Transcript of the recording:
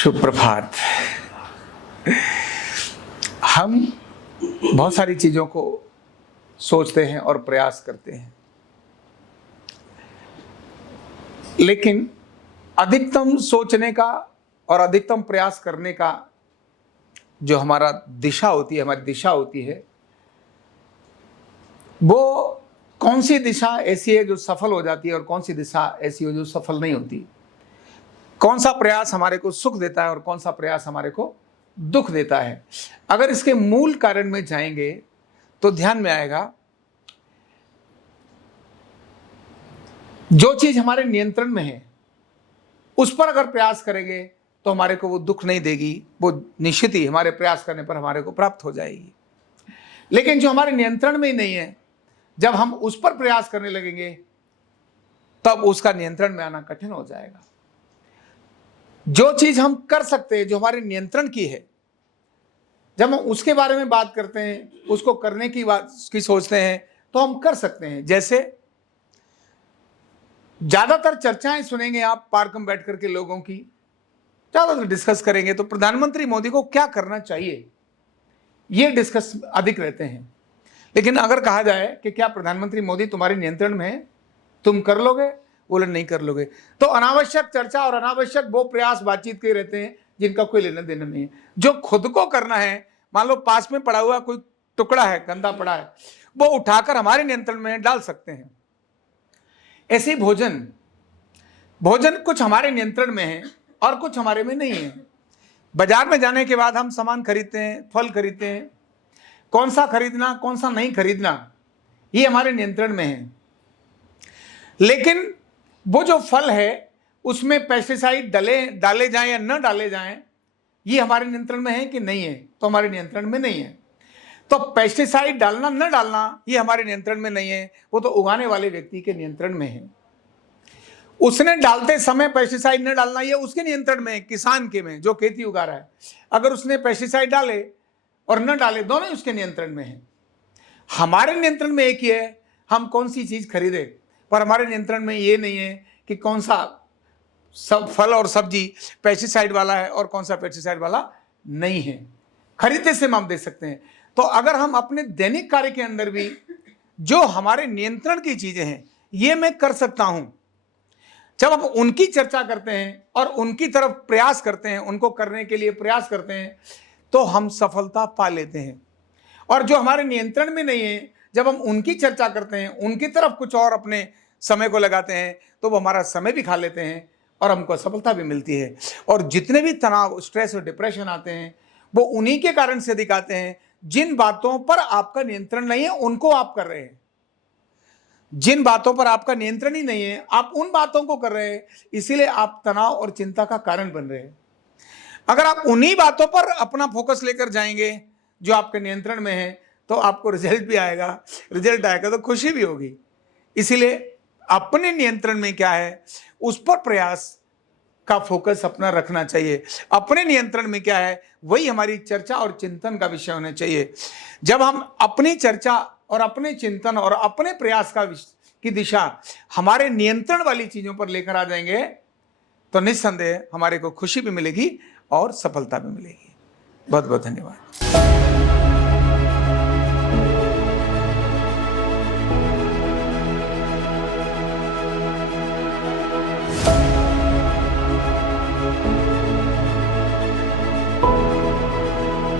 शुभ प्रभात। हम बहुत सारी चीज़ों को सोचते हैं और प्रयास करते हैं, लेकिन अधिकतम सोचने का और अधिकतम प्रयास करने का जो हमारा दिशा होती है, हमारी दिशा होती है, वो कौन सी दिशा ऐसी है जो सफल हो जाती है और कौन सी दिशा ऐसी हो जो सफल नहीं होती। कौन सा प्रयास हमारे को सुख देता है और कौन सा प्रयास हमारे को दुख देता है। अगर इसके मूल कारण में जाएंगे तो ध्यान में आएगा, जो चीज हमारे नियंत्रण में है उस पर अगर प्रयास करेंगे तो हमारे को वो दुख नहीं देगी, वो निश्चित ही हमारे प्रयास करने पर हमारे को प्राप्त हो जाएगी। लेकिन जो हमारे नियंत्रण में ही नहीं है, जब हम उस पर प्रयास करने लगेंगे तब उसका नियंत्रण में आना कठिन हो जाएगा। जो चीज हम कर सकते हैं, जो हमारे नियंत्रण की है, जब हम उसके बारे में बात करते हैं, उसको करने की बात की सोचते हैं तो हम कर सकते हैं। जैसे ज्यादातर चर्चाएं सुनेंगे आप पार्क में बैठ करके लोगों की, ज्यादातर डिस्कस करेंगे तो प्रधानमंत्री मोदी को क्या करना चाहिए, ये डिस्कस अधिक रहते हैं। लेकिन अगर कहा जाए कि क्या प्रधानमंत्री मोदी तुम्हारे नियंत्रण में है, तुम कर लोगे, बोले नहीं कर लोगे, तो अनावश्यक चर्चा और अनावश्यक वो प्रयास बातचीत के रहते हैं जिनका कोई लेना देना नहीं है। जो खुद को करना है, मान लो पास में पड़ा हुआ कोई टुकड़ा है, गंदा पड़ा है, वो उठाकर हमारे नियंत्रण में डाल सकते हैं। ऐसे भोजन कुछ हमारे नियंत्रण में है और कुछ हमारे में नहीं है। बाजार में जाने के बाद हम सामान खरीदते हैं, फल खरीदते हैं, कौन सा खरीदना कौन सा नहीं खरीदना ये हमारे नियंत्रण में है। लेकिन वो जो फल है उसमें पेस्टिसाइड डाले जाएं या न डाले जाएं, ये हमारे नियंत्रण में है कि नहीं है, तो हमारे नियंत्रण में नहीं है। तो पेस्टिसाइड डालना न डालना ये हमारे नियंत्रण में नहीं है, वो तो उगाने वाले व्यक्ति के नियंत्रण में है। उसने डालते समय पेस्टिसाइड न डालना ये उसके नियंत्रण में है, किसान के में, जो खेती उगा रहा है। अगर उसने पेस्टिसाइड डाले और न डाले, दोनों ही उसके नियंत्रण में है। हमारे नियंत्रण में एक ही है, हम कौन सी चीज खरीदे, पर हमारे नियंत्रण में ये नहीं है कि कौन सा सब फल और सब्जी पेस्टिसाइड वाला है और कौन सा पेस्टिसाइड वाला नहीं है। खरीदते से हम देख सकते हैं। तो अगर हम अपने दैनिक कार्य के अंदर भी जो हमारे नियंत्रण की चीजें हैं, ये मैं कर सकता हूं, जब हम उनकी चर्चा करते हैं और उनकी तरफ प्रयास करते हैं, उनको करने के लिए प्रयास करते हैं, तो हम सफलता पा लेते हैं। और जो हमारे नियंत्रण में नहीं है, जब हम उनकी चर्चा करते हैं, उनकी तरफ कुछ और अपने समय को लगाते हैं, तो वो हमारा समय भी खा लेते हैं और हमको सफलता भी मिलती है। और जितने भी तनाव, स्ट्रेस और डिप्रेशन आते हैं, वो उन्हीं के कारण से दिखाते हैं जिन बातों पर आपका नियंत्रण नहीं है, उनको आप कर रहे हैं। जिन बातों पर आपका नियंत्रण ही नहीं है, आप उन बातों को कर रहे हैं, इसीलिए आप तनाव और चिंता का कारण बन रहे हैं। अगर आप उन्हीं बातों पर अपना फोकस लेकर जाएंगे जो आपके नियंत्रण में है, तो आपको रिजल्ट भी आएगा, रिजल्ट आएगा तो खुशी भी होगी। इसीलिए अपने नियंत्रण में क्या है उस पर प्रयास का फोकस अपना रखना चाहिए। अपने नियंत्रण में क्या है वही हमारी चर्चा और चिंतन का विषय होना चाहिए। जब हम अपनी चर्चा और अपने चिंतन और अपने प्रयास की दिशा हमारे नियंत्रण वाली चीजों पर लेकर आ जाएंगे, तो निस्संदेह हमारे को खुशी भी मिलेगी और सफलता भी मिलेगी। बहुत बहुत धन्यवाद।